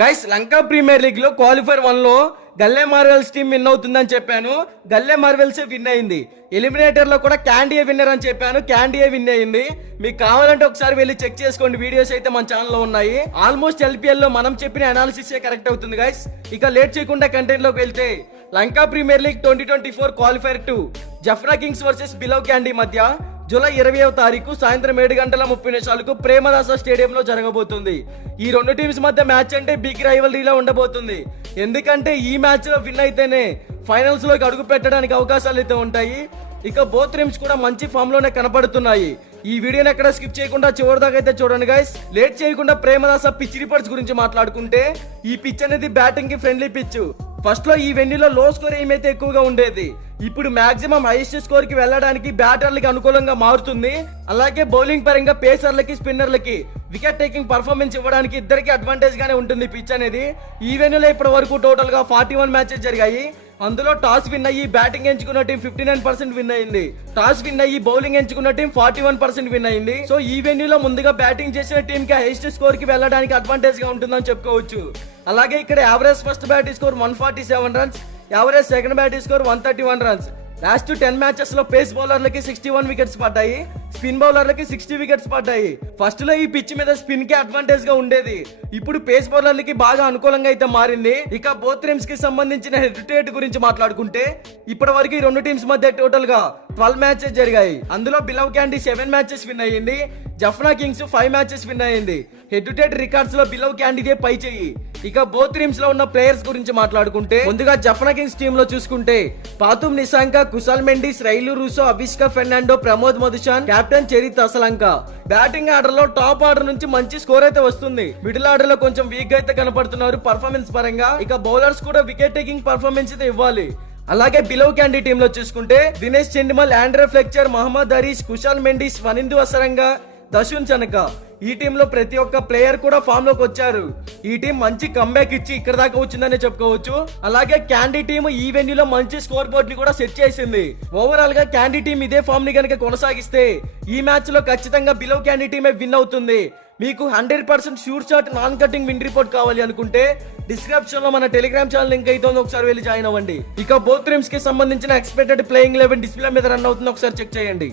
Guys Lanka premier league లో qualifier 1 లో గల్లే Marvel's team win అవుతుందని చెప్పాను. గల్లే మార్వెల్స్ విన్ అయింది. ఎలిమినేటర్ లో కూడా క్యాండియే విన్నర్ అని చెప్పాను. క్యాండియే విన్ అయింది. మీకు కావాలంటే ఒకసారి వెళ్ళి చెక్ చేసుకోండి. వీడియోస్ అయితే మన ఛానల్ లో ఉన్నాయి. ఆల్మోస్ట్ ఎల్పీఎల్ లో మనం చెప్పిన అనాలిసిస్ కరెక్ట్ అవుతుంది గైస్. ఇక లేట్ చేయకుండా కంటెంట్ లోకి వెళ్తే Lanka premier league 2024 qualifier 2 Jaffna kings versus బిలో క్యాండీ మధ్య జూలై 20వ తారీఖు సాయంత్రం 7:30 ప్రేమదాస స్టేడియంలో జరగబోతుంది. ఈ రెండు టీమ్స్ మధ్య మ్యాచ్ అంటే బిగ్ రైవలరీలా ఉండబోతుంది. ఎందుకంటే ఈ మ్యాచ్ లో విన్ అయితేనే ఫైనల్స్ లోకి అడుగు పెట్టడానికి అవకాశాలు అయితే ఉంటాయి. ఇక బోత్ టీమ్స్ కూడా మంచి ఫామ్ లోనే కనపడుతున్నాయి. ఈ వీడియోని ఎక్కడ స్కిప్ చేయకుండా చివరి దాకా అయితే చూడండి గైస్. లేట్ చేయకుండా ప్రేమదాస పిచ్ రిపోర్ట్స్ గురించి మాట్లాడుకుంటే ఈ పిచ్ అనేది బ్యాటింగ్ కి ఫ్రెండ్లీ పిచ్. ఫస్ట్ లో ఈ వెన్యూలో లో స్కోర్ ఏమైతే ఎక్కువగా ఉండేది, ఇప్పుడు మాక్సిమం హైయెస్ట్ స్కోర్ కి వెళ్ళడానికి బ్యాటర్లకి అనుకూలంగా మారుతుంది. అలాగే బౌలింగ్ పరంగా పేసర్లకి స్పిన్నర్లకి వికెట్ టేకింగ్ పర్ఫార్మెన్స్ ఇవ్వడానికి ఇద్దరికి అడ్వాంటేజ్ గానే ఉంటుంది పిచ్ అనేది. ఈ వెన్యూలో ఇప్పటి వరకు టోటల్ గా 41 మ్యాచెస్ జరిగాయి. అందులో టాస్ విన్ అయ్యి బ్యాటింగ్ ఎంచుకున్న టీం 59% విన్ అయింది. టాస్ విన్ అయ్యి బౌలింగ్ ఎంచుకున్న టీం 41% విన్ అయింది. సో ఈ వెన్యూలో ముందుగా బ్యాటింగ్ చేసిన టీం కి హైయెస్ట్ స్కోర్ కి వెళ్ళడానికి అడ్వాంటేజ్ గా ఉంటుందని చెప్పుకోవచ్చు. అలాగే ఇక్కడ average first batting score 147 runs, average second batting score 131 runs. Last 10 matches లో పేస్ బౌలర్లకి 61 వికెట్స్ పడ్డాయి, స్పిన్ బౌలర్లకి 60 వికెట్స్ పడ్డాయి. ఫస్ట్ లో ఈ పిచ్ మీద స్పిన్ కి అడ్వాంటేజ్ గా ఉండేది, ఇప్పుడు పేస్ బౌలర్లకి బాగా అనుకూలంగా అయితే మారింది. ఇక బోత్ టీమ్స్ కి సంబంధించిన హెడ్ టు హెడ్ గురించి మాట్లాడుకుంటే ఇప్పటి వరకు ఈ రెండు టీమ్స్ మధ్య టోటల్ గా 12 మ్యాచెస్ జరిగాయి. అందులో బిలవ్ క్యాండీ 7 మ్యాచెస్ విన్ అయ్యింది, జఫ్నా కింగ్స్ 5 మ్యాచెస్ విన్ అయ్యింది. హెడ్ టు హెడ్ రికార్డ్స్ లో బిలవ్ క్యాండీదే పై చెయ్యి. ఇక బోత్ టీమ్స్ లో ఉన్న ప్లేయర్స్ గురించి మాట్లాడుకుంటే ముందుగా జఫ్నా కింగ్స్ టీమ్ లో చూసుకుంటే Pathum Nissanka, Kusal Mendis, Rilee Rossouw, Avishka Fernando, Pramod Madushan, captain Charith Asalanka. Batting order లో టాప్ ఆర్డర్ నుంచి మంచి స్కోర్ అయితే వస్తుంది. మిడిల్ ఆర్డర్ లో కొంచెం వీక్ గా అయితే కనపడుతున్నారు పర్ఫార్మెన్స్ పరంగా. ఇక బౌలర్స్ కూడా వికెట్ టేకింగ్ పర్ఫార్మెన్స్ అయితే ఇవ్వాలి. అలాగే బిలో క్యాండీ టీమ్ లో చూసుకుంటే దినేష్ చెండిమల్, ఆండ్రే ఫ్లెక్చర్, మహమ్మద్ హరీష్, కుశాల్ మెండిస్, వనిందు అసరంగ, దశున్ చనక. ఈ టీమ్ లో ప్రతి ఒక్క ప్లేయర్ కూడా ఫామ్ లోకి వచ్చారు. ఈ టీం మంచి కంబ్యాక్ ఇచ్చి ఇక్కడ దాకా వచ్చిందని చెప్పుకోవచ్చు. అలాగే క్యాండీ టీమ్ ఈ వెన్యూలో మంచి స్కోర్ బోర్డ్ ని కూడా సెట్ చేసింది. ఓవరాల్ గా క్యాండీ టీం ఇదే ఫామ్ ని కనుక కొనసాగిస్తే ఈ మ్యాచ్ లో ఖచ్చితంగా బిలో క్యాండీ టీమే విన్ అవుతుంది. మీకు 100% shoot shot non cutting win report కావాలి అనుకుంటే డిస్క్రిప్షన్ లో మన టెలిగ్రామ్ ఛానల్ లింక్ అయితే ఉంది, ఒకసారి వెళ్ళి జాయిన్ అవ్వండి. ఇక బోత్ టీమ్స్ కి సంబంధించిన ఎక్స్పెక్టెడ్ ప్లేయింగ్ 11 డిస్ప్లే మీద రన్ అవుతుంది, ఒకసారి చెక్ చేయండి.